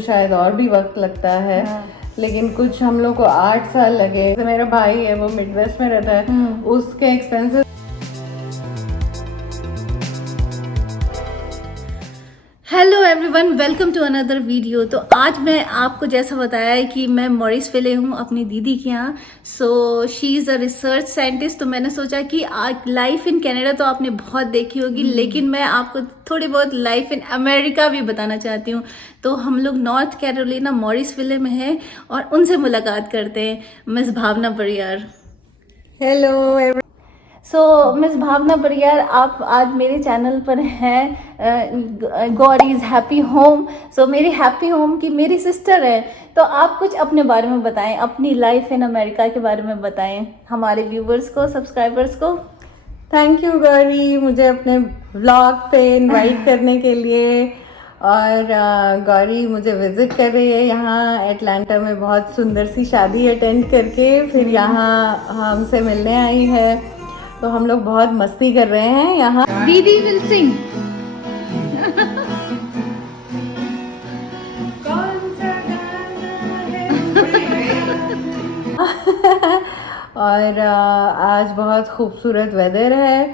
शायद और भी वक्त लगता है। हाँ। लेकिन कुछ हम लोग को 8 साल लगे। मेरा भाई है वो मिडवेस्ट में रहता है, उसके expenses. Hello everyone, welcome to another video. तो आज मैं आपको जैसा बताया है कि मैं मॉरिसविले हूँ अपनी दीदी के यहाँ। So she is a research scientist. तो मैंने सोचा कि लाइफ इन कनाडा तो आपने बहुत देखी होगी, लेकिन मैं आपको थोड़ी बहुत लाइफ इन अमेरिका भी बताना चाहती हूँ। तो हम लोग नॉर्थ कैरोलिना मॉरिसविले में हैं और उनसे मुलाकात करते हैं। मिस भावना बरियार। हेलो सो मिस भावना बरियार, आप आज मेरे चैनल पर हैं गौरीज हैप्पी होम। सो मेरी हैप्पी होम की मेरी सिस्टर है। तो आप कुछ अपने बारे में बताएं, अपनी लाइफ इन अमेरिका के बारे में बताएं हमारे व्यूवर्स को, सब्सक्राइबर्स को। थैंक यू गौरी, मुझे अपने व्लॉग पे इनवाइट करने के लिए। और गौरी मुझे विजिट कर रही है यहाँ एटलांटा में, बहुत सुंदर सी शादी अटेंड करके फिर यहाँ हमसे मिलने आई है। तो हम लोग बहुत मस्ती कर रहे हैं यहाँ। दीदी विल सिंग। और आज बहुत खूबसूरत वेदर है।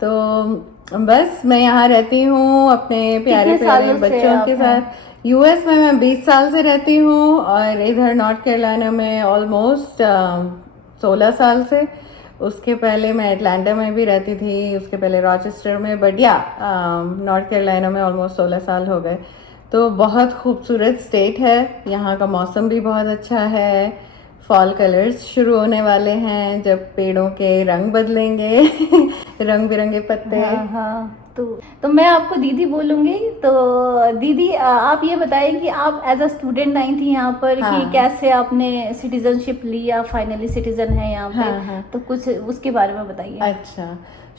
तो बस मैं यहाँ रहती हूँ अपने प्यारे प्यारे बच्चों के साथ। यूएस में मैं 20 साल से रहती हूँ और इधर नॉर्थ कैरोलिना में ऑलमोस्ट 16 साल से। उसके पहले मैं एटलांटा में भी रहती थी, उसके पहले रॉचेस्टर में, बट या नॉर्थ कैरोलिना में ऑलमोस्ट 16 साल हो गए। तो बहुत खूबसूरत स्टेट है, यहाँ का मौसम भी बहुत अच्छा है। फॉल कलर्स शुरू होने वाले हैं जब पेड़ों के रंग बदलेंगे रंग बिरंगे पत्ते। हाँ। तो मैं आपको दीदी बोलूंगी। तो दीदी आप ये बताएं कि आप एज अ स्टूडेंट आई थी यहाँ पर, हाँ। कि कैसे आपने सिटीजनशिप ली या फाइनली सिटीजन है यहाँ पे। हाँ। तो कुछ उसके बारे में बताइए। अच्छा,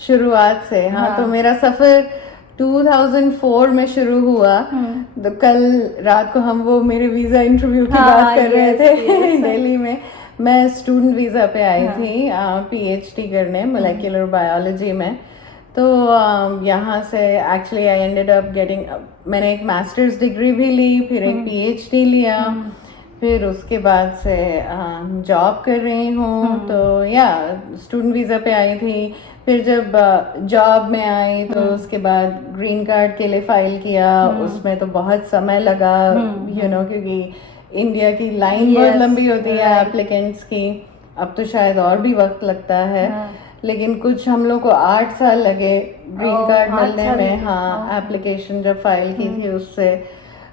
शुरुआत से। हाँ। तो हाँ। मेरा सफ़र 2004 में शुरू हुआ। तो कल रात को हम वो मेरे वीज़ा इंटरव्यू की बात कर रहे थे दिल्ली में। मैं स्टूडेंट वीज़ा पे आई थी पीएचडी करने मोलेकुलर बायोलॉजी में। तो यहाँ से actually I ended up getting, मैंने एक मास्टर्स डिग्री भी ली, फिर एक पीएचडी लिया, फिर उसके बाद से जॉब कर रही हूँ। तो या स्टूडेंट वीज़ा पे आई थी। फिर जब जॉब में आई तो उसके बाद ग्रीन कार्ड के लिए फाइल किया। उसमें तो बहुत समय लगा, क्योंकि इंडिया की लाइन बहुत लंबी होती है एप्लीकेंट्स की। अब तो शायद और भी वक्त लगता है। लेकिन कुछ हम लोग को 8 साल लगे ग्रीन कार्ड मिलने में। हाँ, एप्लीकेशन जब फाइल की थी उससे।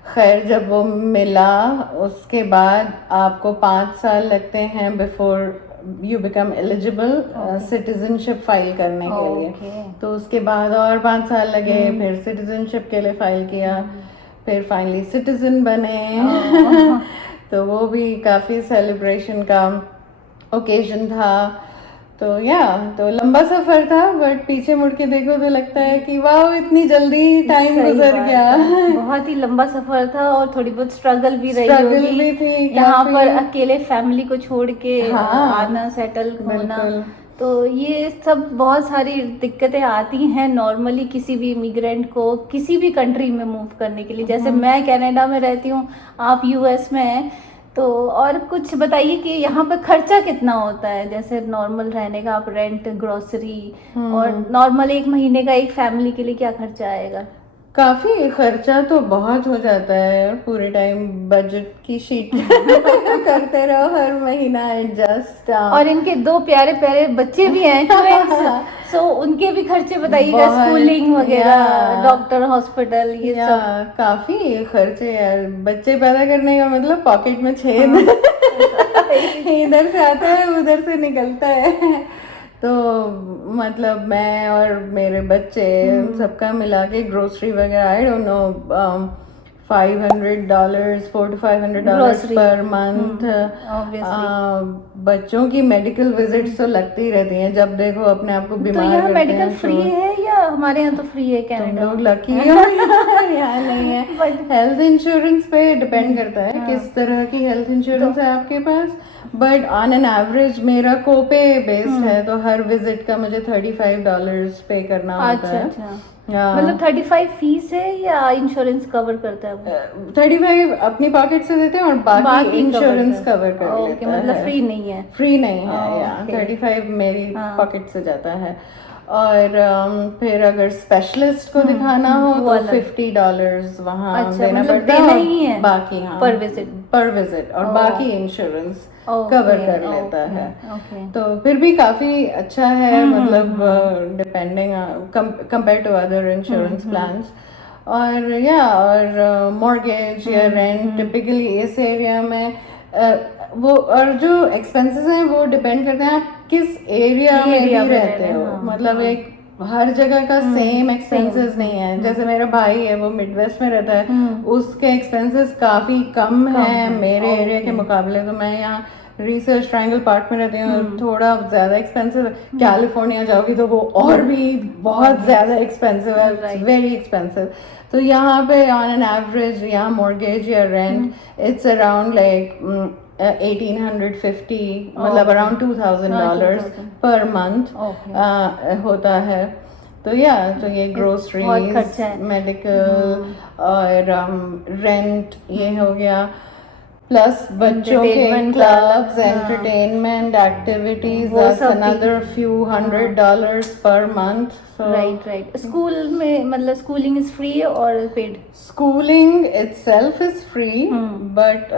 खैर जब वो मिला उसके बाद आपको 5 साल लगते हैं before you become eligible citizenship file करने के लिए। तो उसके बाद और 5 साल लगे, फिर सिटीजनशिप के लिए फाइल किया, फिर फाइनली सिटीजन बने तो वो भी काफ़ी सेलिब्रेशन का ओकेजन था। तो लंबा सफर था, बट पीछे मुड़ के देखो तो लगता है कि वाह, इतनी जल्दी टाइम गुजर गया। बहुत ही लंबा सफर था और थोड़ी बहुत स्ट्रगल भी रही होगी थी यहाँ पर अकेले फैमिली को छोड़ के आना, सेटल होना। तो ये सब बहुत सारी दिक्कतें आती हैं नॉर्मली किसी भी इमिग्रेंट को किसी भी कंट्री में मूव करने के लिए। जैसे मैं कनाडा में रहती हूँ, आप यूएस में हैं। तो और कुछ बताइए कि यहाँ पे खर्चा कितना होता है, जैसे नॉर्मल रहने का, आप रेंट, ग्रोसरी, और नॉर्मल एक महीने का एक फैमिली के लिए क्या खर्चा आएगा? काफी खर्चा तो बहुत हो जाता है। पूरे टाइम बजट की शीट करते रहो हर महीना एडजस्ट। और इनके 2 प्यारे प्यारे बच्चे भी हैं ट्विंस। सो उनके भी खर्चे बताइएगा, स्कूलिंग वगैरह, डॉक्टर, हॉस्पिटल, ये सब। काफी खर्चे यार। बच्चे पैदा करने का मतलब पॉकेट में छेद इधर से आता है उधर से निकलता है। तो मतलब मैं और मेरे बच्चे सबका मिला के ग्रोसरी वगैरह, I don't know, $500, $400 to $500 per month. बच्चों की मेडिकल विजिट्स तो लगती ही रहती हैं, जब देखो अपने आप को बीमार तो यहाँ करते मेडिकल हैं। फ्री है या हमारे यहाँ तो फ्री है तुम कनाडा। लोग लकी हो यार, यहाँ नहीं है। But- हेल्थ इंश्योरेंस पे डिपेंड करता है किस तरह की हेल्थ इंश्योरेंस है आपके पास, बट ऑन एन एवरेज मेरा कोपे बेस्ड है, तो हर विजिट का मुझे $35 पे करना होता अच्छा है। अच्छा, हाँ। मतलब 35 फीस है या इंश्योरेंस कवर करता है वो? 35 अपनी पॉकेट से देते हैं और बाकी इंश्योरेंस कवर कर ओके, लेता मतलब है। फ्री नहीं है। फ्री नहीं है या ओके। 35 मेरी हाँ। पॉकेट से जाता है। और फिर अगर स्पेशलिस्ट को दिखाना हो वो तो अलग। $50 वहाँ अच्छा, देना मतलब पड़ता है, देना और ही है बाकी हाँ पर विजिट। पर विजिट, और ओह। बाकी इंश्योरेंस ओके, कवर कर लेता ओके, है। ओके। तो फिर भी काफी अच्छा है, मतलब depending compare to other insurance plans. और या और मॉर्गेज या रेंट टिपिकली इस एरिया में वो, और जो एक्सपेंसेस हैं वो डिपेंड करते हैं आप किस एरिया में भी एरिया में रह रहते रहे हैं, हो। हाँ, मतलब एक हर जगह का सेम एक्सपेंसेस नहीं है। जैसे मेरा भाई है वो मिडवेस्ट में रहता है, उसके एक्सपेंसेस काफी कम है मेरे एरिया के मुकाबले। तो मैं यहाँ रिसर्च ट्रायंगल पार्क में रहती हूँ, थोड़ा ज्यादा एक्सपेंसिव है। कैलिफोर्निया जाओगी तो वो और भी बहुत ज्यादा एक्सपेंसिव है, वेरी एक्सपेंसिव। तो यहाँ पे ऑन एन एवरेज यहाँ मॉर्गेज या रेंट इट्स अराउंड लाइक 1850, मतलब अराउंड $2000 पर मंथ होता है। तो या तो ये बहुत खर्चा ग्रोसरीज, है। मेडिकल और रेंट ये हो गया, प्लस बच्चों के Entertainment क्लब्स, हाँ। एंटरटेनमेंट एक्टिविटीज, वो that's सब भी। another few $100 per month. So right right. School में मतलब स्कूलिंग इज फ्री और paid? schooling itself is free, but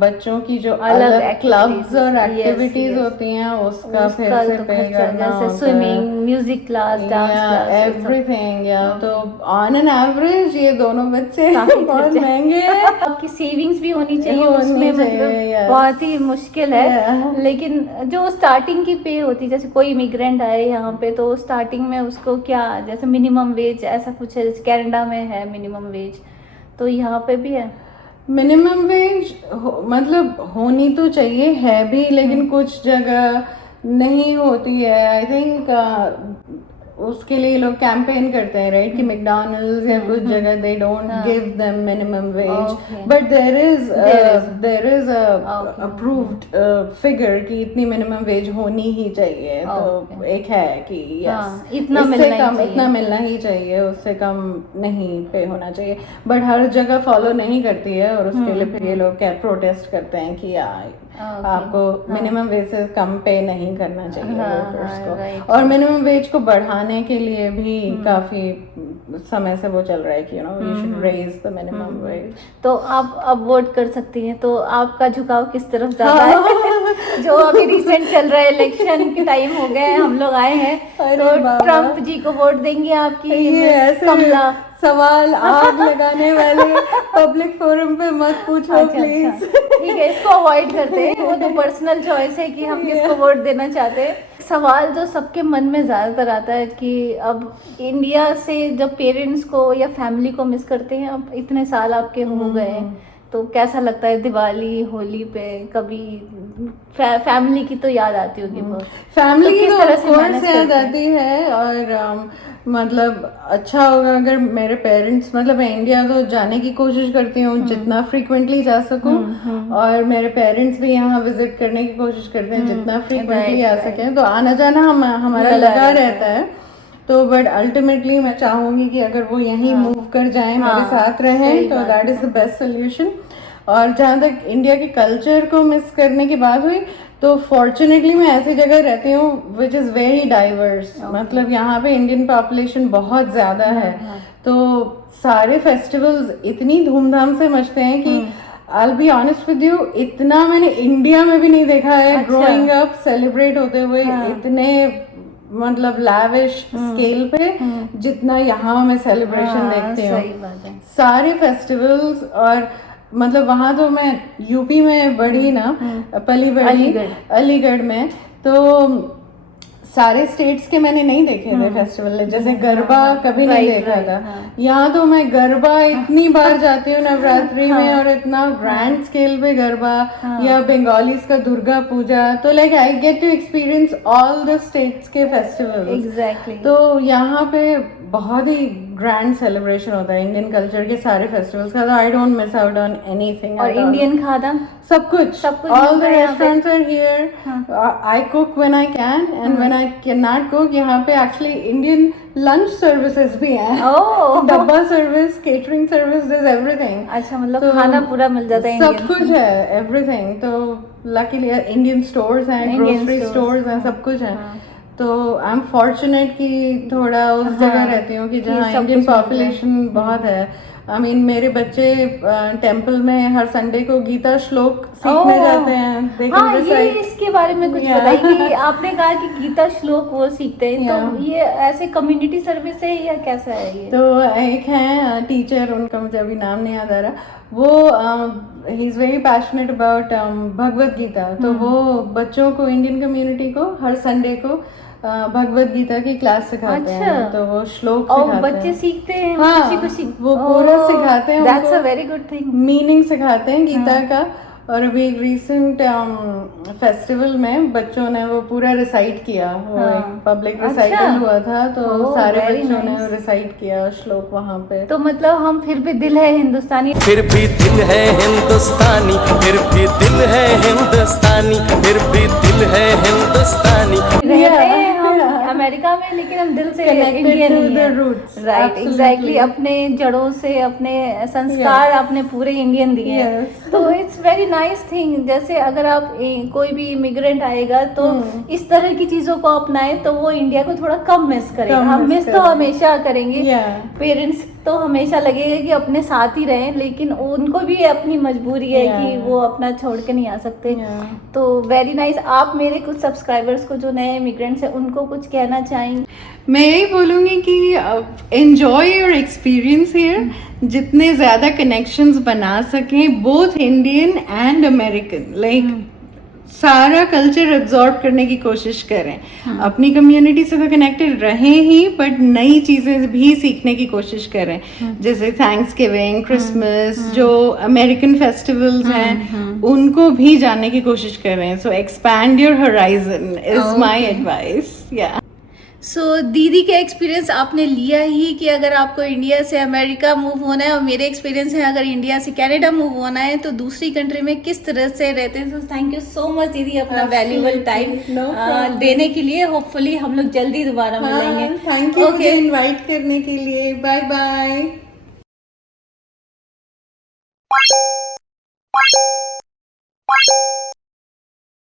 बच्चों की जो अलग अलग क्लब्स activities, और yes, एक्टिविटीज yes. होती हैं उसका फिर उसका से तो पे खर्चा, करना जैसे होता स्विमिंग, है, music class, dance class, everything. या तो ऑन एन एवरेज ये दोनों बच्चे काफी बहुत खर्चा। महंगे हैं। आपकी सेविंग्स भी होनी चाहिए होनी उसमें, चाहिए, मतलब yes. बहुत ही मुश्किल है। Yeah. लेकिन जो स्टार्टिंग की पे होती, जैसे कोई इमिग्रेंट आए यहाँ पे तो स्टार्टिंग में उसको क्या, जैसे मिनिमम वेज ऐसा कुछ है, जैसे कनाडा में है मिनिमम वेज, तो यहाँ पे भी है मिनिमम वेज मतलब होनी तो चाहिए है भी, लेकिन कुछ जगह नहीं होती है। आई थिंक उसके लिए लोग कैंपेन करते हैं, राइट, कि मैकडॉनल्ड्स या कुछ जगह they don't give them minimum wage, but there is approved figure कि इतनी मिनिमम वेज होनी ही चाहिए। तो एक है कि यस इतना इतना मिलना ही चाहिए, उससे कम नहीं पे होना चाहिए। बट हर जगह फॉलो नहीं करती है, और उसके लिए फिर ये लोग क्या प्रोटेस्ट करते हैं कि आपको मिनिमम वेज से कम पे नहीं करना चाहिए वर्कर्स को। और मिनिमम वेज को बढ़ाने के लिए भी काफी समय से वो चल रहा है कि you should raise the minimum wage. तो आप अब वोट कर सकती हैं, तो आपका झुकाव किस तरफ ज्यादा है? जो अभी रिसेंट चल रहा है, इलेक्शन के टाइम हो गए, हम लोग आए हैं, तो ट्रम्प जी को वोट देंगी आपकी? ये ऐसे कमला सवाल आग लगाने वाले पब्लिक फोरम पे मत पूछो प्लीज। ठीक है, इसको अवॉइड करते हैं, वो तो पर्सनल चॉइस है कि हम किसको वोट देना चाहते हैं। सवाल जो सबके मन में ज्यादातर आता है कि अब इंडिया से जब पेरेंट्स को या फैमिली को मिस करते हैं, अब इतने साल आपके हो गए, तो कैसा लगता है दिवाली होली पे कभी फैमिली की तो याद आती होगी बहुत? फैमिली की किस तो तरह ऑफ से कोर्स मैनेज याद करते हैं? आती है। और मतलब अच्छा होगा अगर मेरे पेरेंट्स, मतलब मैं इंडिया तो जाने की कोशिश करती हूँ जितना फ्रीक्वेंटली जा सकूं, और मेरे पेरेंट्स भी यहाँ विजिट करने की कोशिश करते हैं जितना फ्रीक्वेंटली आ सके। तो आना जाना हमारा लगा रहता है। तो बट अल्टीमेटली मैं चाहूंगी कि अगर वो यहीं मूव कर जाएं, मेरे साथ रहें, तो that is the best solution. और जहाँ तक इंडिया के कल्चर को मिस करने की बात हुई, तो फॉर्चुनेटली मैं ऐसी जगह रहती हूँ विच इज़ वेरी डाइवर्स। मतलब यहाँ पे इंडियन पॉपुलेशन बहुत ज़्यादा है, तो सारे फेस्टिवल्स इतनी धूमधाम से मचते हैं कि I'll be honest with you, इतना मैंने इंडिया में भी नहीं देखा है ग्रोइंग अप सेलिब्रेट होते हुए इतने मतलब लैविश स्केल पे जितना यहाँ मैं सेलिब्रेशन देखती हूँ। सारे फेस्टिवल्स, और मतलब वहाँ तो मैं यूपी में बढ़ी ना, पली बढ़ी अलीगढ़ में, तो सारे स्टेट्स के मैंने नहीं देखे थे फेस्टिवल। जैसे गरबा कभी नहीं देखा था। यहाँ तो मैं गरबा इतनी बार जाती हूँ नवरात्रि में, और इतना ग्रैंड स्केल पे गरबा, या बंगालीज का दुर्गा पूजा, तो like I get to experience all the states के फेस्टिवल्स। एग्जैक्टली। तो यहाँ पे बहुत ही ग्रैंड सेलिब्रेशन होता है इंडियन कल्चर के सारे फेस्टिवल्स का, तो I don't miss out on anything. और इंडियन खाना सब कुछ ऑल द मिलता है यहाँ पे। Restaurants are here, I cook when I can and when I can not cook, यहाँ पे एक्चुअली इंडियन लंच सर्विसेज भी हैं। ओह डब्बा service, catering service, this everything. अच्छा, मतलब तो खाना पूरा मिल जाता है सब इंडियन। कुछ है, एवरीथिंग। तो लकीली इंडियन स्टोर्स हैं, Indian ग्रोसरी stores, स्टोर्स हैं, हाँ, सब कुछ है। हाँ। तो आई एम फॉर्चुनेट कि थोड़ा उस जगह रहती हूँ कि जहाँ सब इंडियन कुछ मिल जाए। पॉपुलेशन बहुत है। आई मीन मेरे बच्चे टेंपल में हर संडे को गीता श्लोक सीखने ओह, जाते हैं। They can हाँ, ये recite। इसके बारे में कुछ Yeah. बताइए कि आपने कहा कि गीता श्लोक वो सीखते हैं, तो Yeah. ये ऐसे कम्युनिटी सर्विस है या कैसा है ये? तो एक है टीचर, उनका मुझे अभी नाम नहीं याद आ रहा, वो ही is very passionate about Bhagavad Gita. तो वो बच्चों को, इंडियन कम्युनिटी को हर संडे को भगवत गीता की क्लास सिखाते हैं। अच्छा। तो वो श्लोक और सिखाते बच्चे हैं। सीखते हैं, हाँ, खुशी खुशी वो पूरा सिखाते हैं दैट्स अ उनको। Very good thing. मीनिंग सिखाते हैं गीता का। और अभी एक रिसेंट फेस्टिवल में बच्चों ने वो पूरा रिसाइट किया, वो हाँ। एक पब्लिक अच्छा। रिसाइटल हुआ था, तो Oh, सारे very बच्चों ने nice. रिसाइट किया श्लोक वहाँ पे। तो मतलब हम फिर भी दिल है हिंदुस्तानी, फिर भी दिल है हिंदुस्तानी, फिर भी दिल है हिंदुस्तानी, फिर भी दिल है हिंदुस्तानी। रहते हैं हम yeah. अमेरिका में, लेकिन हम दिल से Connected Indian to he the हैं। roots. Right, Absolutely. एग्जैक्टली, अपने जड़ों से, अपने संस्कार अपने पूरे इंडियन दिए हैं। Yes. तो इट्स वेरी नाइस थिंग। जैसे अगर आप कोई भी इमिग्रेंट आएगा तो इस तरह की चीजों को अपनाए तो वो इंडिया को थोड़ा कम मिस करेगा। कम हम miss मिस तो करेगा। हमेशा करेंगे। Yeah. पेरेंट्स तो हमेशा लगेगा कि अपने साथ ही रहें, लेकिन उनको भी अपनी मजबूरी है Yeah. कि वो अपना छोड़ के नहीं आ सकते। Yeah. तो वेरी नाइस। आप मेरे कुछ सब्सक्राइबर्स को जो नए इमिग्रेंट्स हैं उनको कुछ कहना चाहेंगे? मैं यही बोलूँगी कि एंजॉय योर एक्सपीरियंस हियर, जितने ज़्यादा कनेक्शंस बना सकें, both Indian and American, like सारा कल्चर एब्जॉर्ब करने की कोशिश करें। अपनी कम्युनिटी से तो कनेक्टेड रहें ही, बट नई चीज़ें भी सीखने की कोशिश करें। जैसे थैंक्स गिविंग, क्रिसमस, जो अमेरिकन फेस्टिवल्स हैं उनको भी जानने की कोशिश करें। So expand your horizon is my advice. या सो दीदी के एक्सपीरियंस आपने लिया ही कि अगर आपको इंडिया से अमेरिका मूव होना है, और मेरे एक्सपीरियंस है अगर इंडिया से कनाडा मूव होना है तो दूसरी कंट्री में किस तरह से रहते हैं। तो थैंक यू सो मच दीदी अपना वैल्यूबल टाइम No problem. देने के लिए। होपफुली हम लोग जल्दी दोबारा मिलेंगे। Thank you Okay. इनवाइट करने के लिए। Bye bye.